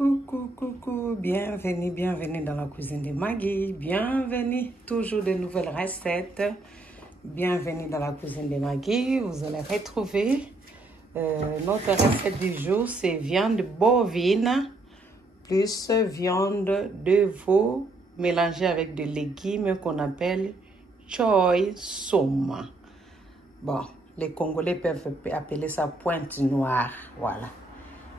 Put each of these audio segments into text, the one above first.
Coucou, coucou, bienvenue, bienvenue dans la cuisine de Maggie, bienvenue, toujours de nouvelles recettes, bienvenue dans la cuisine de Maggie. Vous allez retrouver notre recette du jour, c'est viande bovine plus viande de veau mélangée avec des légumes qu'on appelle choy som. Bon, les Congolais peuvent appeler ça pointe noire, voilà.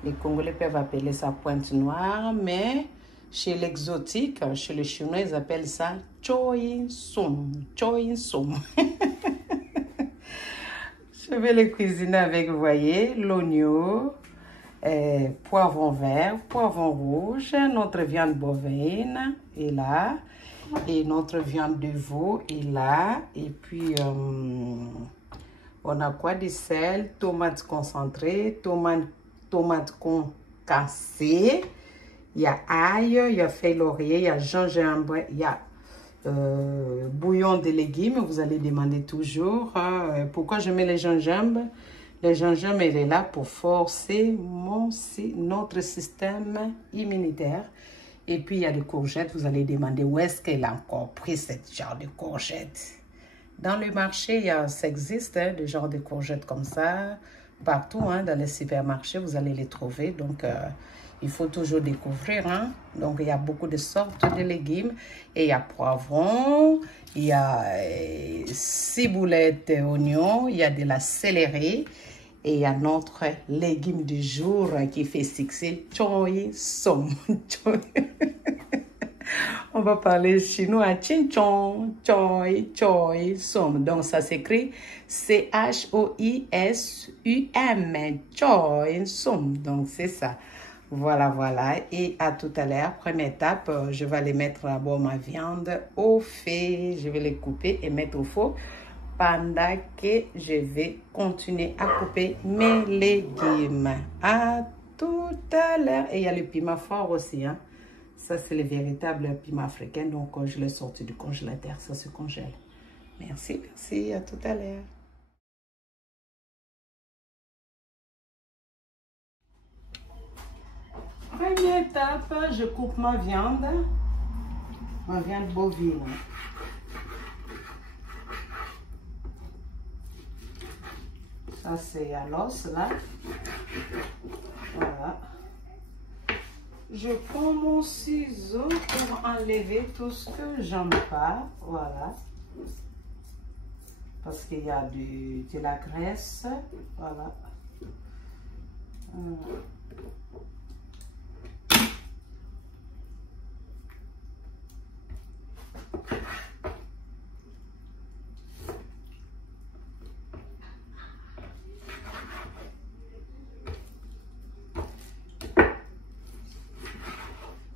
Les Congolais peuvent appeler ça pointe noire, mais chez l'exotique, chez les Chinois, ils appellent ça choy som. Choy som. Je vais le cuisiner avec, vous voyez, l'oignon, poivron vert, poivron rouge, notre viande bovine est là, et notre viande de veau est là, et puis on a quoi? Du sel, tomate concentrée, tomate concassée, il y a ail, il y a feuille laurier, il y a gingembre, il y a bouillon de légumes. Vous allez demander toujours pourquoi je mets le gingembre. Le gingembre, il est là pour forcer notre système immunitaire. Et puis, il y a des courgettes. Vous allez demander où est-ce qu'elle a encore pris ce genre de courgettes. Dans le marché, ça existe, des genres de courgettes comme ça. Partout, dans les supermarchés, vous allez les trouver. Donc, il faut toujours découvrir. Donc, il y a beaucoup de sortes de légumes. Et il y a poivron, il y a ciboulette, oignon, il y a de la céleri. Et il y a notre légume du jour qui fait succès, choy som. On va parler chinois, chinchon, choy, choy, som. Donc, ça s'écrit C-H-O-I-S-U-M, choy, som. Donc, c'est ça. Voilà, voilà. Et à tout à l'heure, première étape, je vais aller mettre d'abord ma viande au feu. Je vais les couper et mettre au four pendant que je vais continuer à couper mes légumes. À tout à l'heure. Et il y a le piment fort aussi, Ça, c'est le véritable piment africain. Donc, je l'ai sorti du congélateur. Ça se congèle. Merci, merci. À tout à l'heure. Première étape, je coupe ma viande bovine. Ça, c'est à l'os, là. Voilà. Je prends mon ciseau pour enlever tout ce que j'aime pas. Voilà. Parce qu'il y a de la graisse. Voilà.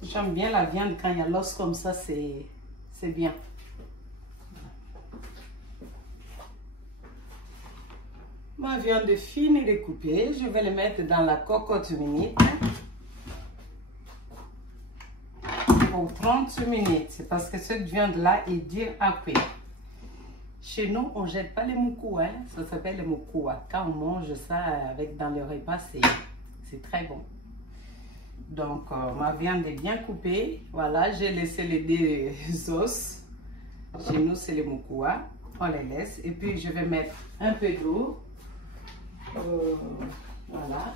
J'aime bien la viande quand il y a l'os comme ça, c'est bien. Ma viande est fine et découpée, je vais le mettre dans la cocotte minute pour 30 minutes. C'est parce que cette viande-là est dure à cuire. Chez nous, on ne jette pas les moukou, ça s'appelle le moukoua. Quand on mange ça dans le repas, c'est très bon. Donc, ma viande est bien coupée. Voilà, j'ai laissé les deux os. Chez nous, c'est les moukoua. On les laisse. Et puis, je vais mettre un peu d'eau. Voilà.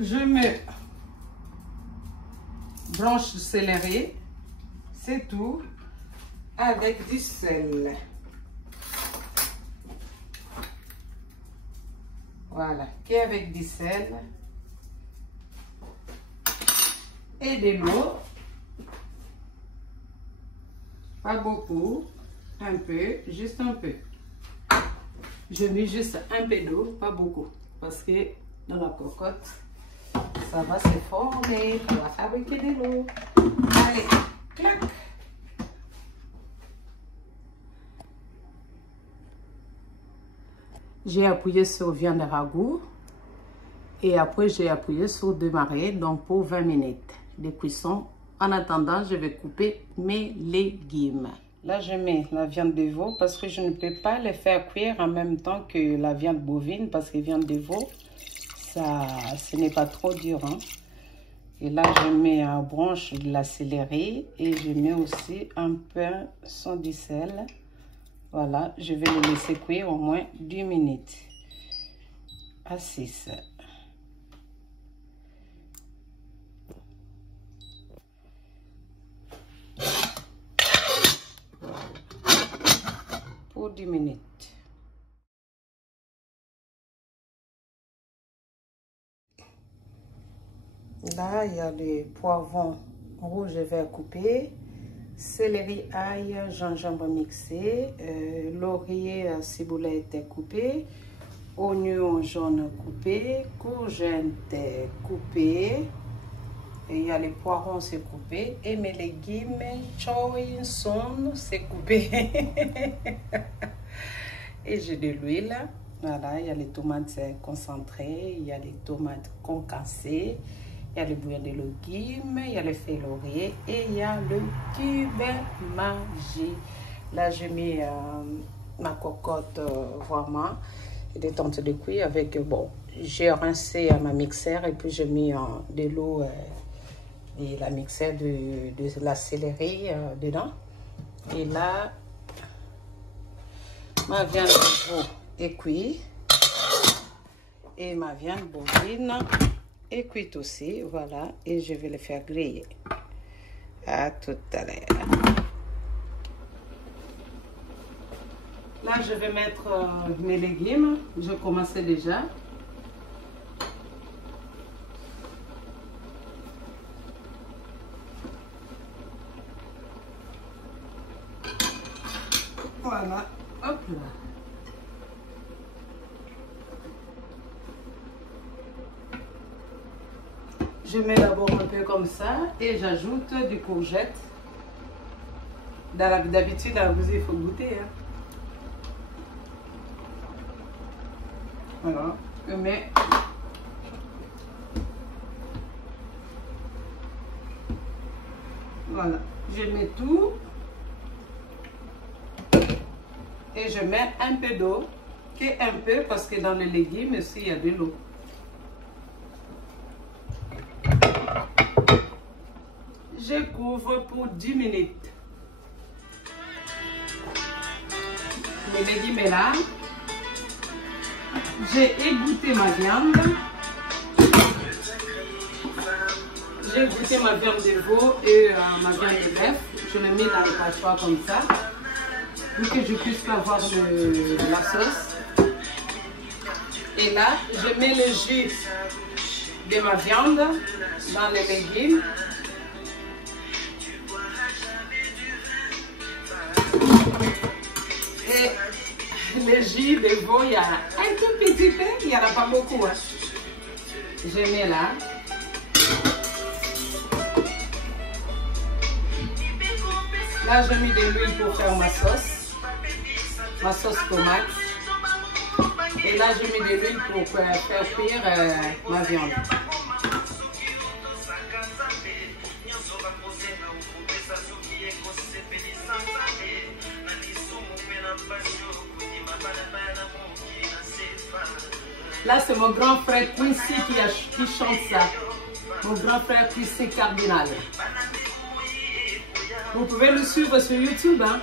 Je mets branche de céleri. C'est tout. Avec du sel. Voilà, qu'avec du sel et de l'eau, pas beaucoup, un peu, juste un peu. Je mets juste un peu d'eau, pas beaucoup, parce que dans la cocotte, ça va se former, ça va fabriquer de l'eau. Allez, clac! J'ai appuyé sur viande de ragoût et après j'ai appuyé sur démarrer donc pour 20 minutes de cuisson. En attendant, je vais couper mes légumes. Là, je mets la viande de veau parce que je ne peux pas les faire cuire en même temps que la viande bovine parce que viande de veau, ce n'est pas trop dur. Hein? Et là, je mets en branche de la céleri et je mets aussi un pinceau de sel. Voilà, je vais le laisser cuire au moins 10 minutes à 6. Pour 10 minutes. Là, il y a les poivrons rouges et verts coupés, céleri, ail, gingembre mixé, laurier, ciboulette coupée, oignon jaune coupé, courgette coupée, et il y a les poivrons c'est coupé, et mes légumes, choinson c'est coupé. Et j'ai de l'huile. Voilà, il y a les tomates concentrées, il y a les tomates concassées, il y a le bouillon de légumes, il y a le feuilles laurier et il y a le cube Maggi. Là, j'ai mis ma cocotte vraiment détente de cuire avec, bon, j'ai rincé ma mixeur et puis j'ai mis de l'eau et la mixeur de la céleri dedans. Et là, ma viande est cuite et ma viande bovine est cuite aussi, voilà, et je vais le faire griller. À tout à l'heure. Là, je vais mettre mes légumes. Je commence déjà. Voilà, hop là. Je mets d'abord un peu comme ça et j'ajoute du courgette. D'habitude, dans la cuisine, il faut goûter. Hein. Voilà, je mets. Voilà, je mets tout. Et je mets un peu d'eau. Un peu parce que dans les légumes aussi, il y a de l'eau. Je couvre pour 10 minutes. Les légumes est là. J'ai égouté ma viande. J'ai égouté ma viande de veau et ma viande de bœuf. Je le mets dans le pochoir comme ça. Pour que je puisse avoir la sauce. Et là, je mets le jus de ma viande dans les légumes. Et le jus de veau, il y a un tout petit peu, il n'y en a pas beaucoup. Hein. Je mets là. Là, j'ai mis de l'huile pour faire ma sauce tomate. Et là, j'ai mis de l'huile pour faire cuire ma viande. Là, c'est mon grand frère Quincy qui chante ça. Mon grand frère Quincy Cardinal. Vous pouvez le suivre sur YouTube. Hein?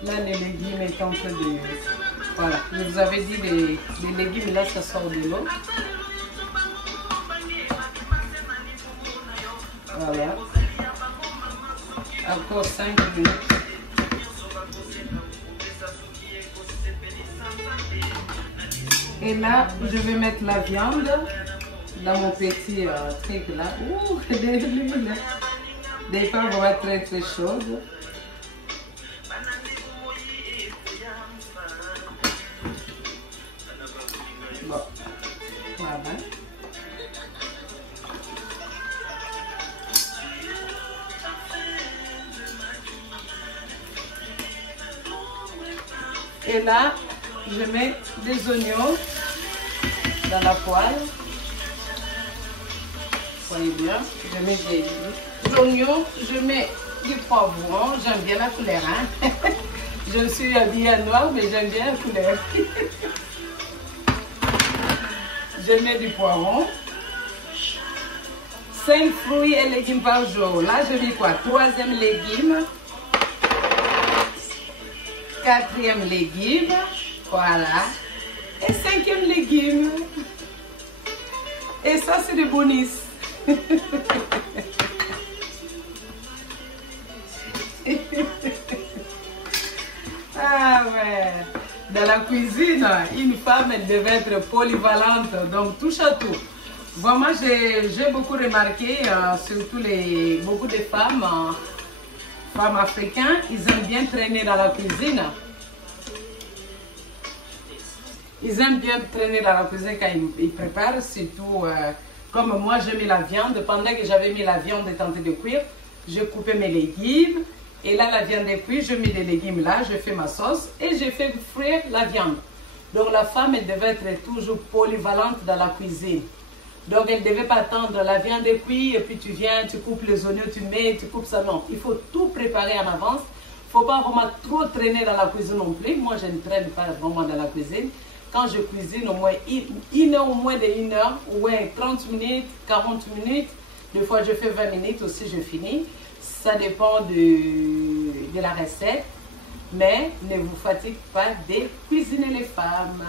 Là, les légumes est en train de... Voilà, je vous avais dit, les légumes, là, ça sort de l'eau. Voilà. Encore 5 minutes. Et là, je vais mettre la viande dans mon petit truc là. Ouh, des fois, on va être très très chaude. Et là, je mets des oignons dans la poêle. Voyez bien, je mets des oignons, je mets du poivron. J'aime bien la couleur, hein. Je suis habillée en noir, mais j'aime bien la couleur. Je mets du poivron. 5 fruits et légumes par jour. Là, je mets quoi? 3e légume. 4e légume. Voilà. Et 5e légume. Et ça, c'est le bonus. Ah ouais. Dans la cuisine, une femme, elle devait être polyvalente, donc touche à tout. Vraiment, j'ai beaucoup remarqué, surtout beaucoup de femmes, femmes africaines, ils aiment bien traîner dans la cuisine. Ils aiment bien traîner dans la cuisine quand ils préparent, surtout comme moi j'ai mis la viande. Pendant que j'avais mis la viande et tenté de cuire, je coupais mes légumes. Et là, la viande est cuite, je mets les légumes là, je fais ma sauce et je fais frire la viande. Donc la femme, elle devait être toujours polyvalente dans la cuisine. Donc elle ne devait pas attendre, la viande est cuite et puis tu viens, tu coupes les oignons, tu mets, tu coupes ça. Non, il faut tout préparer en avance. Il ne faut pas vraiment trop traîner dans la cuisine non plus. Moi, je ne traîne pas vraiment dans la cuisine. Quand je cuisine, au moins une heure, au moins de 1 heure, ou 30 minutes, 40 minutes. Des fois, je fais 20 minutes aussi, je finis. Ça dépend de la recette. Mais ne vous fatiguez pas de cuisiner les femmes.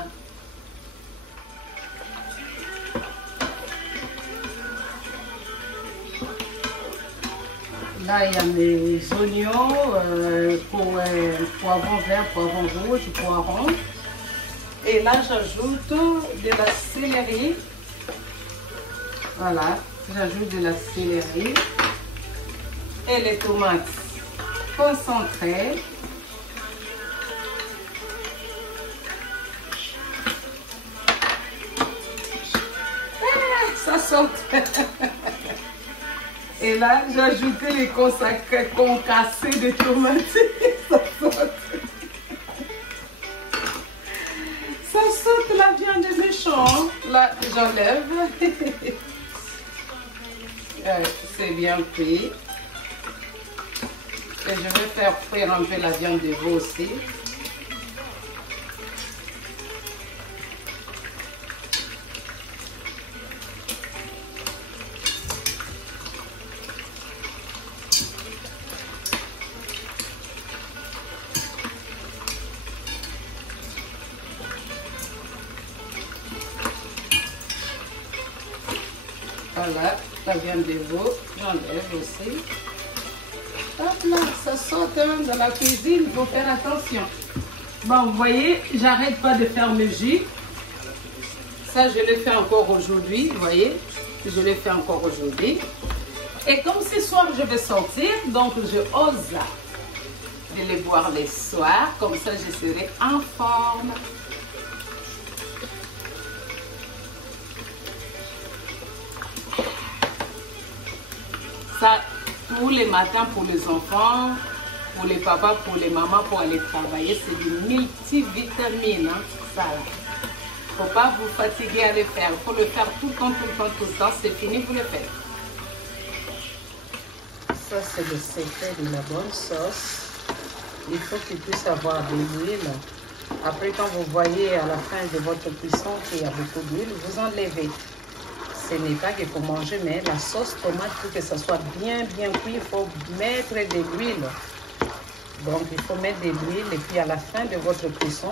Là, il y a mes oignons, poivron vert, poivron rouge, poivron. Et là, j'ajoute de la céleri. Voilà, j'ajoute de la céleri. Et les tomates concentrées. Ah, ça saute. Et là, j'ai ajouté les concassés de tomates. Ça saute. Ça saute la viande de méchant. Là, j'enlève. C'est bien cuit. Et je vais faire frire un peu la viande de veau aussi. Voilà, la viande de veau, j'enlève aussi. Hop là, ça saute dans la cuisine, il faut faire attention. Bon, vous voyez, j'arrête pas de faire le jus. Ça, je le fais encore aujourd'hui, vous voyez. Je le fais encore aujourd'hui. Et comme ce soir, je vais sortir, donc je ose de les boire le soir. Comme ça, je serai en forme. Ça, tous les matins pour les enfants, pour les papas, pour les mamans, pour aller travailler, c'est du multivitamine, hein, ça là. Il ne faut pas vous fatiguer à le faire. Il faut le faire tout le temps, tout le temps, tout le temps. C'est fini, vous le faites. Ça, c'est le secret de la bonne sauce. Il faut qu'il puisse avoir de l'huile. Après, quand vous voyez à la fin de votre cuisson qu'il y a beaucoup d'huile, vous enlevez. Ce n'est pas que pour manger, mais la sauce tomate, pour que ça soit bien cuit, il faut mettre de l'huile. Donc, il faut mettre de l'huile et puis à la fin de votre cuisson,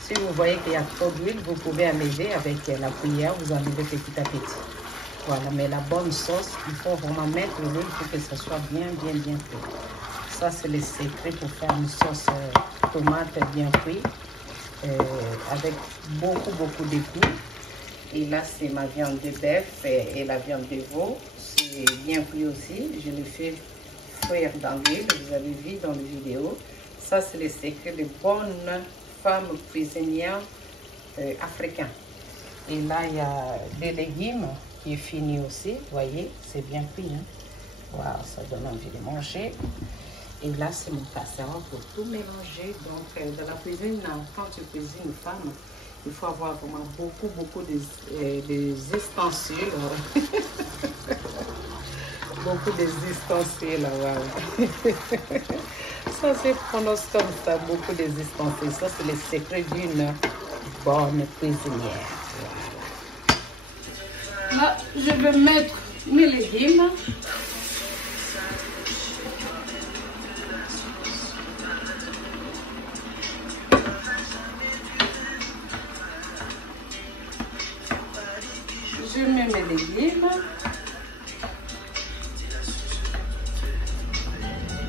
si vous voyez qu'il y a trop d'huile, vous pouvez enlever avec la cuillère, vous enlevez petit à petit. Voilà, mais la bonne sauce, il faut vraiment mettre l'huile pour que ça soit bien cuit. Ça, c'est le secret pour faire une sauce tomate bien cuite, avec beaucoup de goût. Et là, c'est ma viande de bœuf et la viande de veau. C'est bien cuit aussi. Je le fais frire dans l'huile. Vous avez vu dans la vidéo. Ça, c'est le secret de bonnes femmes cuisinières africaines. Et là, il y a des légumes qui est fini aussi. Vous voyez, c'est bien cuit. Hein? Waouh, ça donne envie de manger. Et là, c'est mon casserole pour tout mélanger. Donc, dans la cuisine, quand tu cuisines femme, il faut avoir vraiment beaucoup des ustensiles. Beaucoup des ustensiles, voilà. Ça se prononce comme ça, beaucoup des ustensiles. Ça, c'est le secret d'une bonne cuisinière. Voilà. Là, je vais mettre mes légumes. Je mets mes légumes.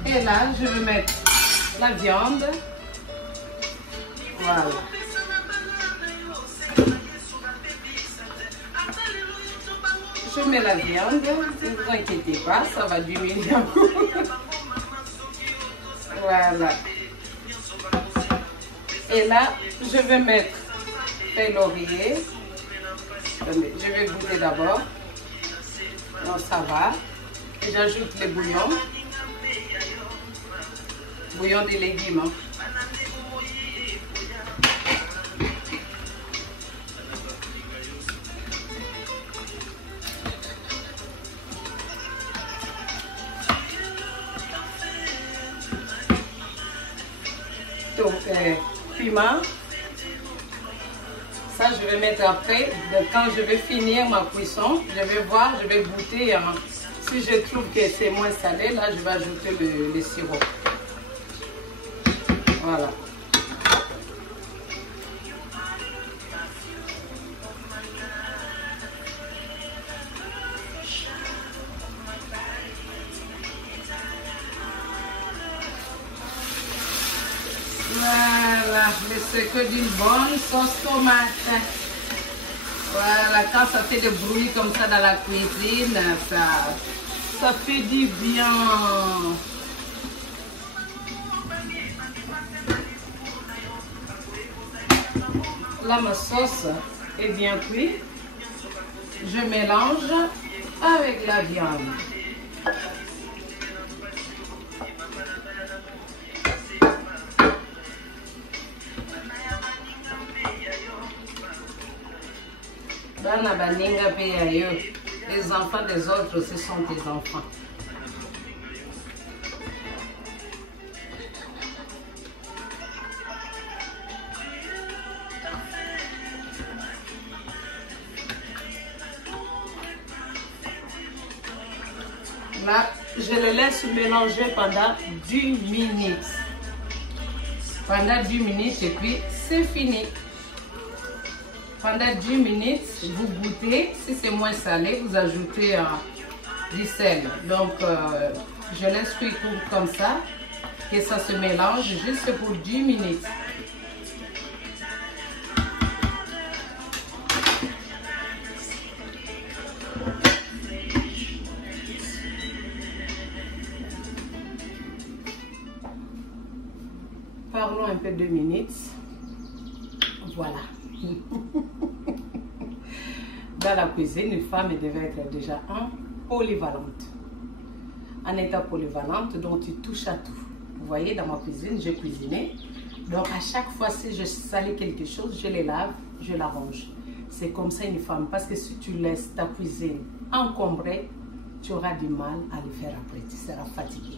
Et là, je vais mettre la viande. Voilà. Je mets la viande. Ne vous inquiétez pas, ça va diminuer un peu. Voilà. Et là, je vais mettre feuille laurier. Je vais goûter d'abord. Non, ça va. J'ajoute les bouillons. Bouillon de légumes. Hein. Donc, piment. Ça, je vais mettre après. Quand je vais finir ma cuisson, je vais voir, je vais goûter. Hein. Si je trouve que c'est moins salé, là, je vais ajouter le sirop. Voilà. Voilà, le secret d'une bonne sauce tomate. Voilà, quand ça fait des bruits comme ça dans la cuisine, ça fait du bien. Là, ma sauce est bien cuite. Je mélange avec la viande. Les enfants des autres, ce sont tes enfants. Là, je les laisse mélanger pendant 10 minutes. Pendant 10 minutes et puis c'est fini. Pendant 10 minutes, vous goûtez. Si c'est moins salé, vous ajoutez du sel. Donc, je laisse cuire comme ça, que ça se mélange juste pour 10 minutes. Parlons un peu 2 minutes. Voilà. Dans la cuisine, une femme devait être déjà polyvalente. En état polyvalente, donc tu touches à tout. Vous voyez, dans ma cuisine, j'ai cuisiné. Donc à chaque fois, si je salis quelque chose, je les lave, je l'arrange. C'est comme ça une femme. Parce que si tu laisses ta cuisine encombrée, tu auras du mal à le faire après. Tu seras fatigué.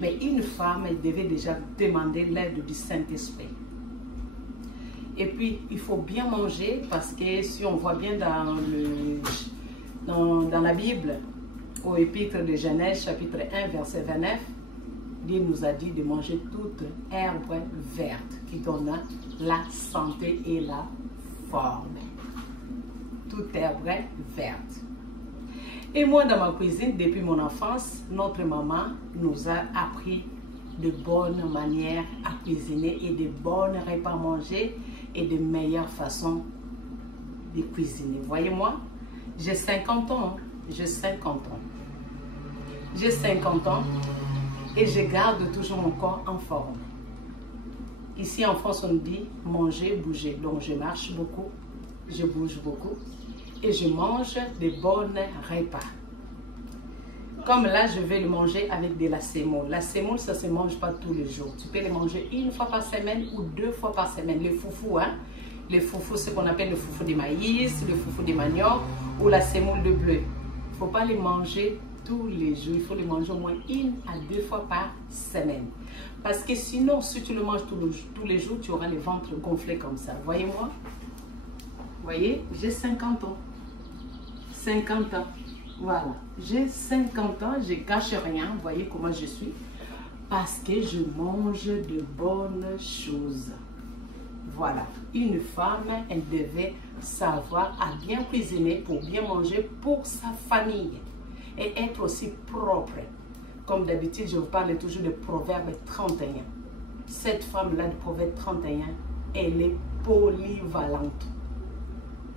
Mais une femme, elle devait déjà demander l'aide du Saint-Esprit. Et puis, il faut bien manger parce que si on voit bien dans la Bible, au épître de Genèse, chapitre 1, verset 29, Dieu nous a dit de manger toute herbe verte qui donne la santé et la forme. Toute herbe verte. Et moi, dans ma cuisine, depuis mon enfance, notre maman nous a appris de bonnes manières à cuisiner et de bons repas à manger et de meilleures façons de cuisiner. Voyez-moi, j'ai 50 ans. J'ai 50 ans. J'ai 50 ans et je garde toujours mon corps en forme. Ici en France, on dit manger, bouger. Donc je marche beaucoup, je bouge beaucoup et je mange de bons repas. Comme là, je vais le manger avec de la sémoule. La sémoule, ça ne se mange pas tous les jours. Tu peux le manger une fois par semaine ou 2 fois par semaine. Les foufous, hein. Les foufous, ce qu'on appelle le foufou de maïs, le foufou de manioc ou la sémoule de bleu. Il ne faut pas les manger tous les jours. Il faut les manger au moins 1 à 2 fois par semaine. Parce que sinon, si tu le manges tous les jours, tu auras le ventre gonflé comme ça. Voyez-moi. Voyez, j'ai 50 ans. 50 ans. Voilà. J'ai 50 ans, je ne cache rien. Voyez comment je suis. Parce que je mange de bonnes choses. Voilà. Une femme, elle devait savoir à bien cuisiner pour bien manger pour sa famille. Et être aussi propre. Comme d'habitude, je vous parle toujours de Proverbe 31. Cette femme-là de Proverbe 31, elle est polyvalente.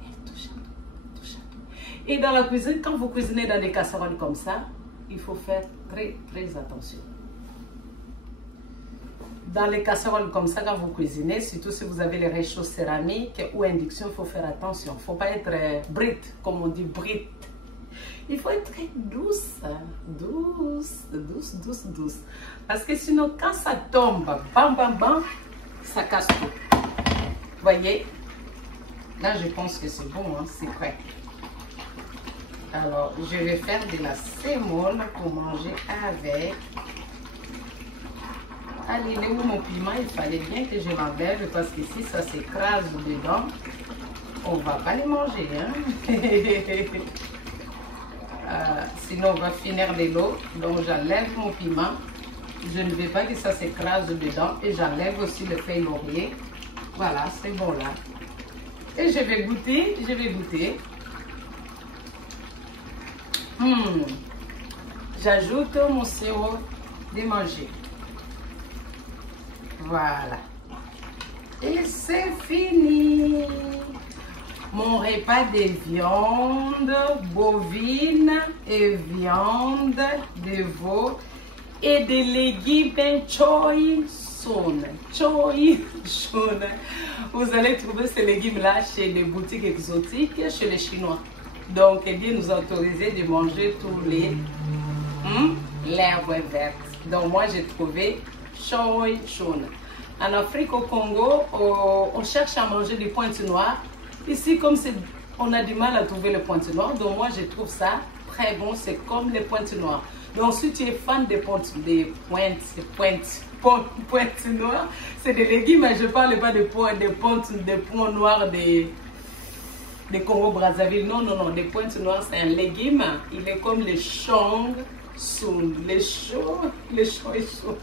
Elle touche à tout, touche à tout. Et dans la cuisine, quand vous cuisinez dans des casseroles comme ça, il faut faire très, très attention. Dans les casseroles comme ça, quand vous cuisinez, surtout si vous avez les réchauds céramiques ou induction, il faut faire attention. Il ne faut pas être brite, comme on dit brite. Il faut être très douce, douce, douce, douce, douce. Parce que sinon, quand ça tombe, bam, bam, bam, ça casse tout. Voyez, là, je pense que c'est bon, hein, c'est prêt. Alors, je vais faire de la sémoule pour manger avec. Allez, il est où mon piment? Il fallait bien que je l'enlève parce que si ça s'écrase dedans, on ne va pas les manger, hein? Sinon on va finir de l'eau. Donc j'enlève mon piment. Je ne veux pas que ça s'écrase dedans. Et j'enlève aussi le feuille laurier. Voilà, c'est bon là. Et je vais goûter. Je vais goûter. J'ajoute mon sirop de manger. Voilà. Et c'est fini. Mon repas de viande bovine et viande de veau et des légumes choy son. Vous allez trouver ces légumes-là chez les boutiques exotiques, chez les Chinois. Donc, Dieu nous a autorisé de manger tous les l'herbe verte. Donc, moi, j'ai trouvé choy son. En Afrique, au Congo, on cherche à manger des pointes noires. Ici, comme on a du mal à trouver les pointes noires, donc moi je trouve ça très bon, c'est comme les pointes noires. Donc si tu es fan des pointes noires, c'est des légumes, mais je ne parle pas des points noirs des Congo-Brazzaville. Non, non, non, des pointes noires, c'est un légume, il est comme les chong soun, les choux et choux.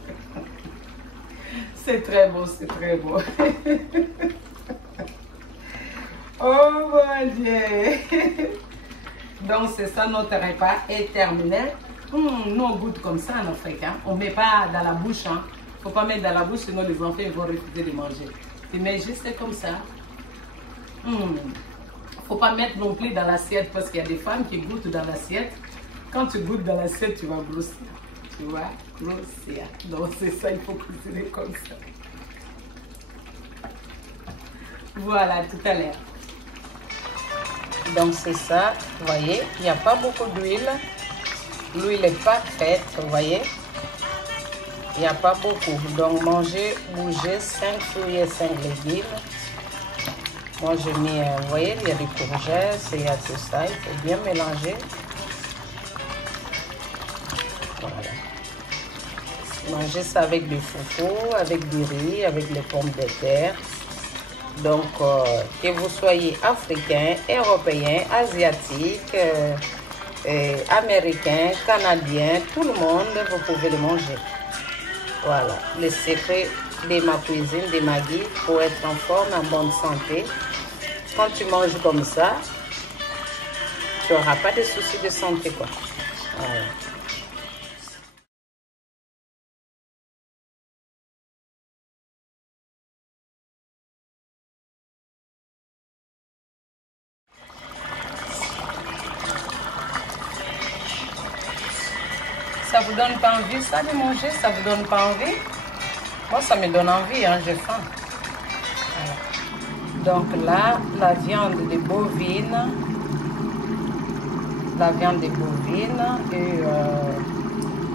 C'est très beau, c'est très beau. Oh mon Dieu! Donc c'est ça, notre repas est terminé. Nous on goûte comme ça en Afrique. Hein? On ne met pas dans la bouche. Il ne faut pas mettre dans la bouche, sinon les enfants ils vont refuser de manger. Tu mets juste comme ça. Il ne faut pas mettre non plus dans l'assiette parce qu'il y a des femmes qui goûtent dans l'assiette. Quand tu goûtes dans l'assiette, tu vas grossir. Tu vas grossir. Donc c'est ça, il faut cuisiner comme ça. Voilà, tout à l'heure. Donc c'est ça, vous voyez, il n'y a pas beaucoup d'huile. L'huile est parfaite, vous voyez. Il n'y a pas beaucoup. Donc bouger 5 fruits et 5 légumes. Moi je mets, vous voyez, il y a des courgettes, il y a tout ça. Il faut bien mélanger. Voilà. Manger ça avec du foufou, avec du riz, avec les pommes de terre. Donc, que vous soyez africain, européen, asiatique, américain, canadien, tout le monde, vous pouvez le manger. Voilà, le secret de ma cuisine, de Maggie, pour être en forme, en bonne santé. Quand tu manges comme ça, tu n'auras pas de soucis de santé, quoi. Voilà. Ça vous donne pas envie, ça, de manger? Ça vous donne pas envie? Moi, ça me donne envie, hein, j'ai faim. Voilà. Donc là, la viande de bovine, la viande bovine et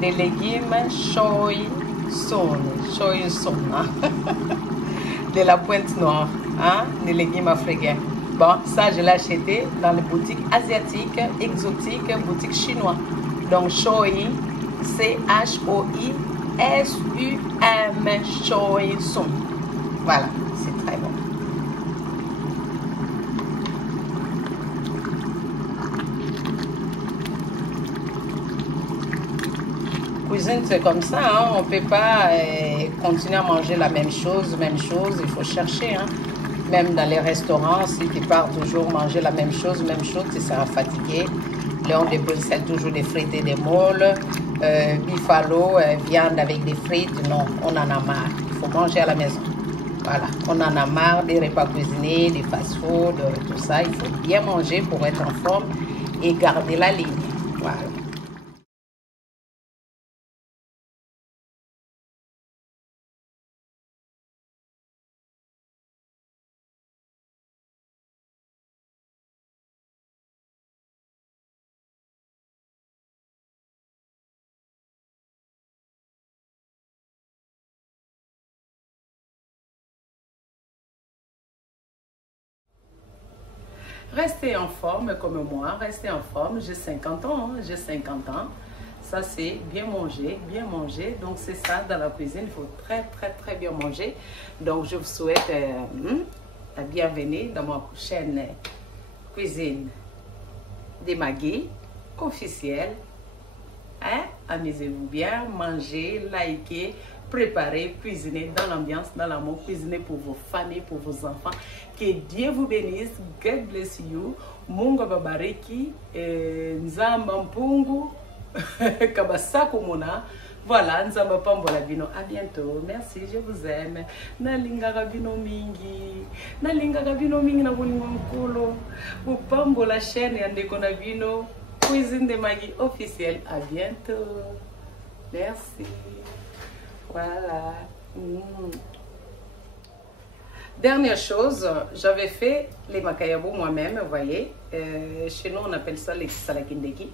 des légumes choy son, hein? De la Pointe Noire, hein? Des légumes africains. Bon, ça je l'ai acheté dans les boutiques asiatiques, exotiques, boutiques chinoises. Donc choy, C-H-O-I-S-U-M, choy son. Voilà, c'est très bon. Cuisine, c'est comme ça, hein? On ne peut pas continuer à manger la même chose, il faut chercher. Hein? Même dans les restaurants, si tu pars toujours manger la même chose, tu seras fatigué. Léon de Bruxelles, toujours des frites et des moules, buffalo, viande avec des frites, non, on en a marre. Il faut manger à la maison. Voilà, on en a marre des repas cuisinés, des fast-food, tout ça. Il faut bien manger pour être en forme et garder la ligne. Voilà. Restez en forme comme moi, restez en forme, j'ai 50 ans, hein, j'ai 50 ans. Ça c'est bien manger, donc c'est ça dans la cuisine, il faut très bien manger. Donc je vous souhaite la bienvenue dans ma chaîne cuisine des Maggie officielle. Hein? Amusez-vous bien, mangez, likez, préparez, cuisinez dans l'ambiance, dans l'amour, cuisinez pour vos familles, pour vos enfants. Que Dieu vous bénisse, God bless you, Mungu babariki, Nzamba mpungu, Kabasako mona. Voilà, Nzamba pambola bino. À bientôt. Merci, je vous aime. Nalinga bino mingi. Nalinga bino mingi na bolingo mkolo. Upambola chaîne ya ndeko na bino. Cuisine des Maggie officielle. À bientôt. Merci. Voilà. Dernière chose, j'avais fait les makayabo moi-même, vous voyez. Chez nous, on appelle ça les salakindeki.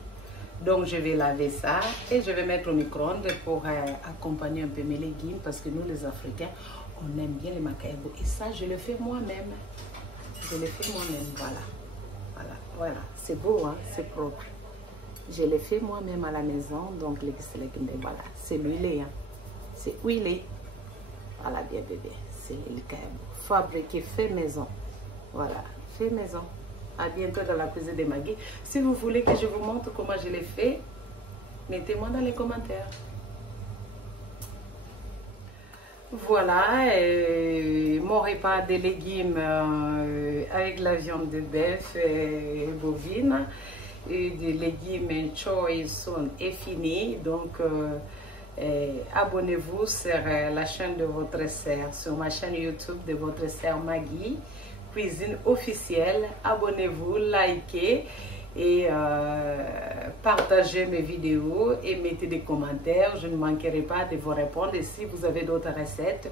Donc, je vais laver ça et je vais mettre au micro-ondes pour accompagner un peu mes légumes parce que nous, les Africains, on aime bien les makayabo. Et ça, je le fais moi-même. Je le fais moi-même, voilà. Voilà. C'est beau, hein? C'est propre. Je l'ai fait moi-même à la maison, donc les salakindeki, voilà. C'est huilé, hein? C'est huilé. Voilà, bien bébé. C'est le makayabo. Fabriqué, fait maison. Voilà, fait maison. À bientôt dans la cuisine des Maggie. Si vous voulez que je vous montre comment je l'ai fait, mettez-moi dans les commentaires. Voilà, mon repas de légumes avec la viande de bœuf et bovine et des légumes choy son est fini. Donc, abonnez-vous sur la chaîne de votre sœur, sur ma chaîne YouTube de votre sœur Maggie, cuisine officielle. Abonnez-vous, likez et partagez mes vidéos et mettez des commentaires. Je ne manquerai pas de vous répondre. Et si vous avez d'autres recettes,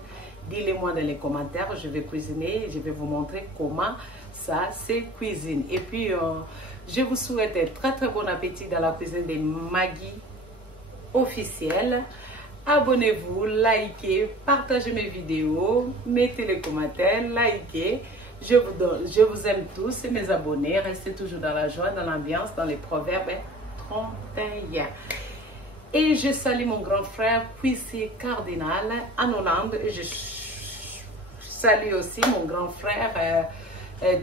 dites-les-moi dans les commentaires. Je vais cuisiner et je vais vous montrer comment ça se cuisine. Et puis, je vous souhaite un très bon appétit dans la cuisine des Maggie officielle. Abonnez-vous, likez, partagez mes vidéos, mettez les commentaires, likez. Je vous aime tous et mes abonnés. Restez toujours dans la joie, dans l'ambiance, dans les proverbes 31. Et je salue mon grand frère Puissy Cardinal en Hollande. Et je salue aussi mon grand frère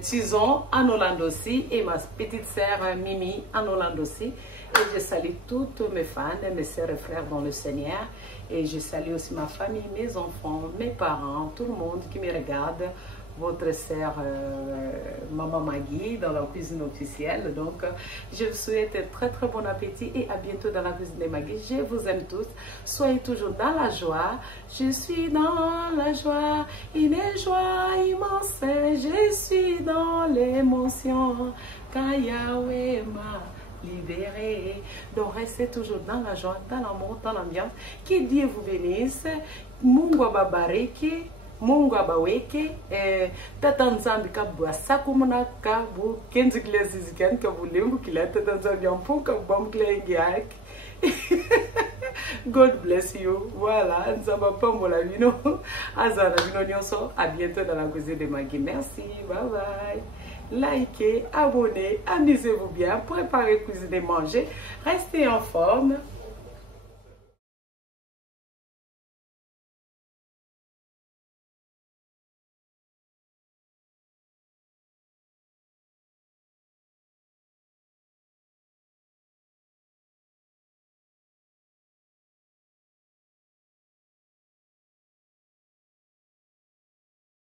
Tison en Hollande aussi. Et ma petite sœur Mimi en Hollande aussi. Et je salue toutes mes fans, mes sœurs et frères dans le Seigneur. Et je salue aussi ma famille, mes enfants, mes parents, tout le monde qui me regarde. Votre sœur Maman Maggie dans la cuisine officielle. Donc, je vous souhaite un très bon appétit et à bientôt dans la cuisine de Maggie. Je vous aime tous. Soyez toujours dans la joie. Je suis dans la joie, une joie immense. Je suis dans l'émotion, car Yahweh m'a libéré. Donc, restez toujours dans la joie, dans l'amour, dans l'ambiance. Que Dieu vous bénisse. Mungu awabariki. Mungu abaweke tata nzambi kabwasa kumuna kabu kenzi kilezi zikani kabulengu kila tata nzambi yampuka kubamklengi yake. God bless you. Voilà, nzamba pambola vino azana vino nyonso. À bientôt dans la cuisine de Maggie. Merci, bye bye. Likez, abonnez, amusez-vous bien, préparez cuisiner, manger, restez en forme.